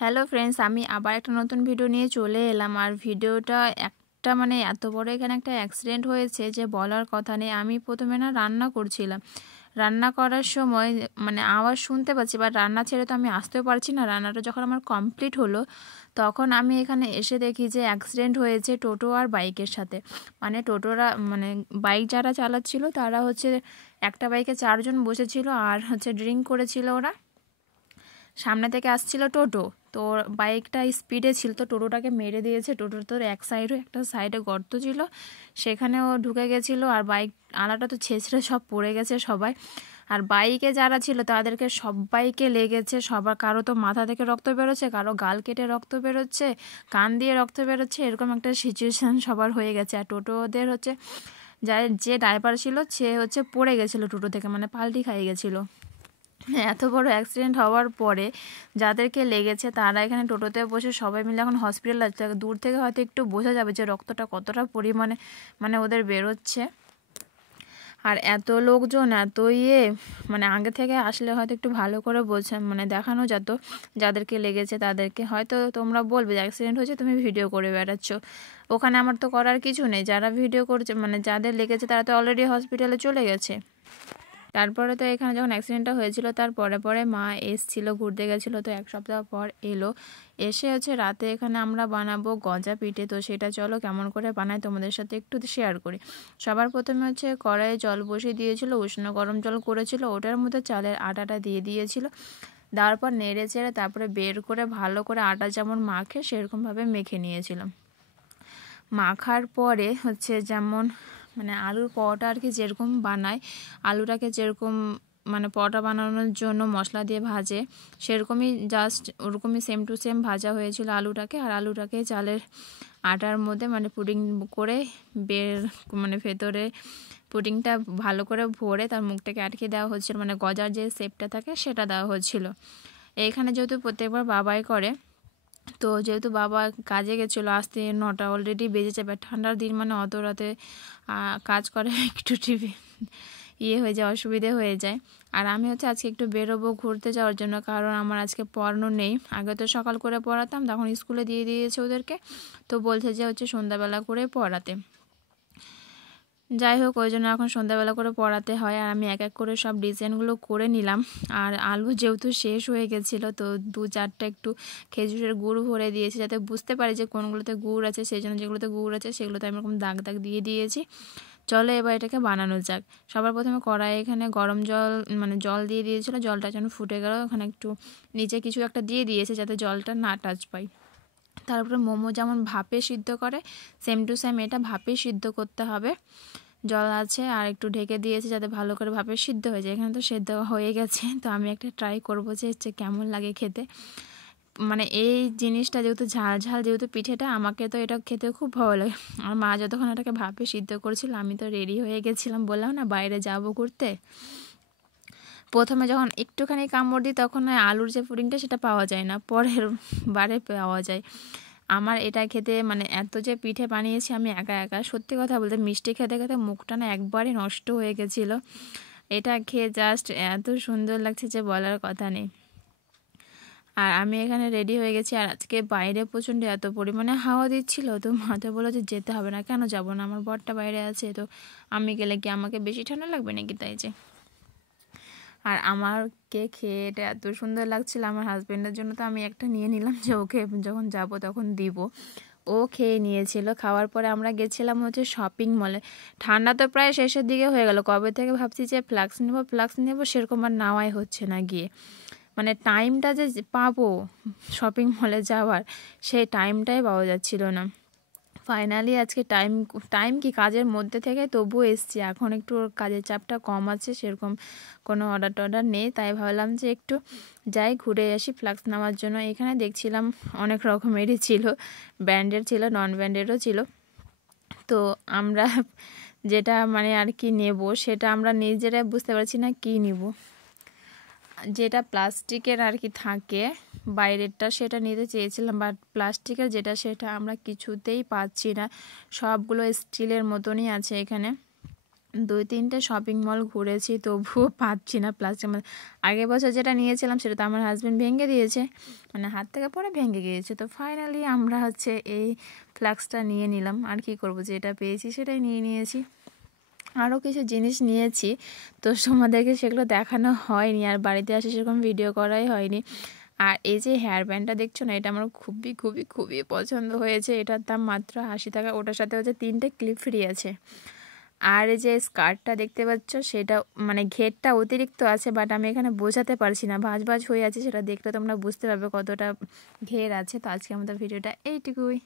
Hello friends, আমি আবার একটা নতুন ভিডিও নিয়ে চলে এলাম। আর ভিডিওটা একটা এত বড় এখানে একটা অ্যাক্সিডেন্ট হয়েছে যে বলার কথা নেই। আমি প্রথমে রান্না করছিলাম, রান্না করার সময় আওয়াজ শুনতে পাচ্ছি, বাট রান্না ছেড়ে তো আমি আসতেও পারছি না। রান্নাটা যখন আমার কমপ্লিট হলো তখন আমি এখানে এসে দেখি যে অ্যাক্সিডেন্ট হয়েছে টোটো আর বাইকের সাথে। টোটোরা বাইক যারা চালাচ্ছিল তারা একটা বাইকে 4 জন বসেছিল আর ড্রিঙ্ক করেছিল ওরা। সামনে থেকে আসছিল টোটো, তো বাইকটা স্পিডে ছিল, তো টোটোটাকে মেরে দিয়েছে। টোটোর তো এক একটা সাইডে গর্ত ছিল, সেখানে ও ঢুকে গেছিলো। আর বাইক আলাটা তো ছেঁচড়ে সব পড়ে গেছে সবাই। আর বাইকে যারা ছিল তাদেরকে সবাইকে লেগেছে, সবার কারো তো মাথা থেকে রক্ত বেরোচ্ছে, কারো গাল কেটে রক্ত বেরোচ্ছে, কান দিয়ে রক্ত বেরোচ্ছে, এরকম একটা সিচুয়েশান সবার হয়ে গেছে। আর টোটোদের যে ড্রাইভার ছিল সে পড়ে গেছিলো টোটো থেকে, পাল্টি খাইয়ে গেছিলো। এত বড় অ্যাক্সিডেন্ট হওয়ার পরে যাদেরকে লেগেছে তারা এখানে টোটোতে বসে সবাই মিলে এখন হসপিটাল যাচ্ছে। দূর থেকে হয়তো একটু বোঝা যাবে যে রক্তটা কতটা পরিমাণে ওদের বেরোচ্ছে। আর এত লোকজন এত আগে থেকে আসলে হয়তো একটু ভালো করে দেখানো যেত যাদেরকে লেগেছে তাদেরকে। হয়তো তোমরা বলবে যে অ্যাক্সিডেন্ট হয়েছে, তুমি ভিডিও করে বেড়াচ্ছ। ওখানে আমার তো করার কিছু নেই, যারা ভিডিও করছে যাদের লেগেছে তারা তো অলরেডি হসপিটালে চলে গেছে। তারপরে তো এখানে যখন অ্যাক্সিডেন্টটা হয়েছিল তার পরে মা এসছিল, ঘুরতে গেছিলো, তো 1 সপ্তাহ পর এলো। এসে রাতে এখানে আমরা বানাবো গজা পিঠে। তো সেটা চলো কেমন করে বানাই তোমাদের সাথে একটু শেয়ার করি। সবার প্রথমে কড়াইয়ে জল বসিয়ে দিয়েছিল, উষ্ণ গরম জল করেছিল, ওটার মধ্যে চালের আটাটা দিয়ে দিয়েছিল। দেওয়ার পর নেড়ে চেড়ে তারপরে বের করে ভালো করে আটা যেমন মাখে সেরকমভাবে মেখে নিয়েছিলাম। মাখার পরে যেমন আলুর পরোটা আর কি যেরকম বানায়, আলুটাকে যেরকম পরোটা বানানোর জন্য মশলা দিয়ে ভাজে, সেরকমই জাস্ট ওরকমই সেম টু সেম ভাজা হয়েছিল আলুটাকে। আর আলুটাকে চালের আটার মধ্যে পুডিং করে ভেতরে পুডিংটা ভালো করে ভরে তার মুখটাকে আটকে দেওয়া হচ্ছিল, গজার যে শেপটা থাকে সেটা দেওয়া হচ্ছিল। এইখানে যেহেতু প্রত্যেকবার বাবাই করে, তো যেহেতু বাবা কাজে গেছিলো, আসতে 9টা অলরেডি বেজে যাবে। ঠান্ডার দিন অত রাতে কাজ করে একটু টিভি হয়ে যায়, অসুবিধে হয়ে যায়। আর আমি আজকে একটু বেরোবো ঘুরতে যাওয়ার জন্য, কারণ আমার আজকে পড়ানো নেই। আগে তো সকাল করে পড়াতাম, তখন স্কুলে দিয়ে দিয়েছে ওদেরকে, তো বলছে যে সন্ধ্যাবেলা করে পড়াতে। যাই হোক, ওই জন্য এখন সন্ধ্যাবেলা করে পড়াতে হয়। আর আমি এক এক করে সব ডিজাইনগুলো করে নিলাম। আর আলু যেহেতু শেষ হয়ে গেছিলো, তো 2-4টা একটু খেজুরের গুড় ভরে দিয়েছি যাতে বুঝতে পারি যে কোনগুলোতে গুড় আছে, সেই জন্য যেগুলোতে গুড় আছে সেগুলোতে আমি এরকম দাগ দাগ দিয়ে দিয়েছি। চলো এবার এটাকে বানানো যাক। সবার প্রথমে কড়াই এখানে গরম জল জল দিয়ে দিয়েছিলো, জলটা যেন ফুটে গেল, ওখানে একটু নিচে কিছু একটা দিয়ে দিয়েছে যাতে জলটা না টাচ পায়। তারপরে মোমো যেমন ভাপে সিদ্ধ করে, সেম টু সেম এটা ভাপে সিদ্ধ করতে হবে। জল আছে আর একটু ঢেকে দিয়েছি যাতে ভালো করে ভাপে সিদ্ধ হয়ে যায়। এখানে তো সেদ্ধ হয়ে গেছে, তো আমি একটা ট্রাই করবো যে কেমন লাগে খেতে। এই জিনিসটা যেহেতু ঝাল ঝাল, যেহেতু পিঠেটা, আমাকে তো এটা খেতে খুব ভালো লাগে। আর মা যতক্ষণ এটাকে ভাপে সিদ্ধ করেছিল আমি তো রেডি হয়ে গেছিলাম, বললাম না বাইরে যাব ঘুরতে। প্রথমে যখন একটুখানি কামড় দিই তখন আলুর যে পুডিংটা সেটা পাওয়া যায় না, পরের বারে পাওয়া যায়। আমার এটা খেতে এত যে পিঠে বানিয়েছি আমি একা একা, সত্যি কথা বলতে মিষ্টি খেতে খেতে মুখটা একবারে নষ্ট হয়ে গেছিলো। এটা খেয়ে জাস্ট এত সুন্দর লাগছে যে বলার কথা নেই। আর আমি এখানে রেডি হয়ে গেছি। আর আজকে বাইরে প্রচণ্ড এত পরিমাণে হাওয়া দিচ্ছিল, তো মাথা বললো যে যেতে হবে না। কেন যাব না, আমার বরটা বাইরে আছে, তো আমি গেলে কি আমাকে বেশি ঠান্ডা লাগবে নাকি, তাই যে। আর আমাকে খেয়ে এটা এত সুন্দর লাগছিল, আমার হাজব্যান্ডের জন্য তো আমি একটা নিয়ে নিলাম যে ওকে যখন যাব তখন দিব। ও খেয়ে নিয়েছিল। খাওয়ার পরে আমরা গেছিলাম শপিং মলে। ঠান্ডা তো প্রায় শেষের দিকে হয়ে গেল, কবে থেকে ভাবছি যে ফ্লাক্স নেবো সেরকম আর নেওয়াই হচ্ছে না গিয়ে। টাইমটা যে পাবো শপিং মলে যাওয়ার, সেই টাইমটাই পাওয়া যাচ্ছিল না। ফাইনালি আজকে টাইম কি কাজের মধ্যে থেকে তবুও এসছি। এখন একটু কাজের চাপটা কম আছে, সেরকম কোনো অর্ডার নেই, তাই ভাবলাম যে একটু যাই ঘুরে আসি ফ্লাক্স নেওয়ার জন্য। এখানে দেখছিলাম অনেক রকমেরই ছিল, ব্র্যান্ডের ছিল, নন ব্র্যান্ডেরও ছিল। তো আমরা যেটা আর কি নেব সেটা আমরা নিজেরা বুঝতে পারছি না কি নিব। যেটা প্লাস্টিকের আর কি থাকে বাইরেরটা সেটা নিতে চেয়েছিলাম, বাট প্লাস্টিকের যেটা সেটা আমরা কিছুতেই পাচ্ছি না, সবগুলো স্টিলের মতনই আছে এখানে। 2-3টে শপিং মল ঘুরেছি, তবুও পাচ্ছি না প্লাস্টিক। মানে আগের বছর যেটা নিয়েছিলাম সেটা তো আমার হাজব্যান্ড ভেঙে দিয়েছে, মানে হাত থেকে পরে ভেঙে গিয়েছে। তো ফাইনালি আমরা এই ফ্লাক্সটা নিয়ে নিলাম। আর কি করব, যেটা পেয়েছি সেটাই নিয়ে নিয়েছি। আরও কিছু জিনিস নিয়েছি, তো তোমাদেরকে সেগুলো দেখানো হয়নি, আর বাড়িতে আসে সেরকম ভিডিও করাই হয়নি। আর এই যে হেয়ার ব্যান্ডটা দেখছো না, এটা আমার খুবই খুবই খুবই পছন্দ হয়েছে। এটার দাম মাত্র 80 টাকা। ওটার সাথে 3টে ক্লিপ ফ্রি আছে। আর এই যে স্কার্টটা দেখতে পাচ্ছ, সেটা মানে ঘেরটা অতিরিক্ত আছে, বাট আমি এখানে বোঝাতে পারছি না, ভাঁজ ভাঁজ হয়ে আছে। সেটা দেখলে তোমরা বুঝতে পারবে কতটা ঘের আছে। তো আজকে আমাদের ভিডিওটা এইটুকুই।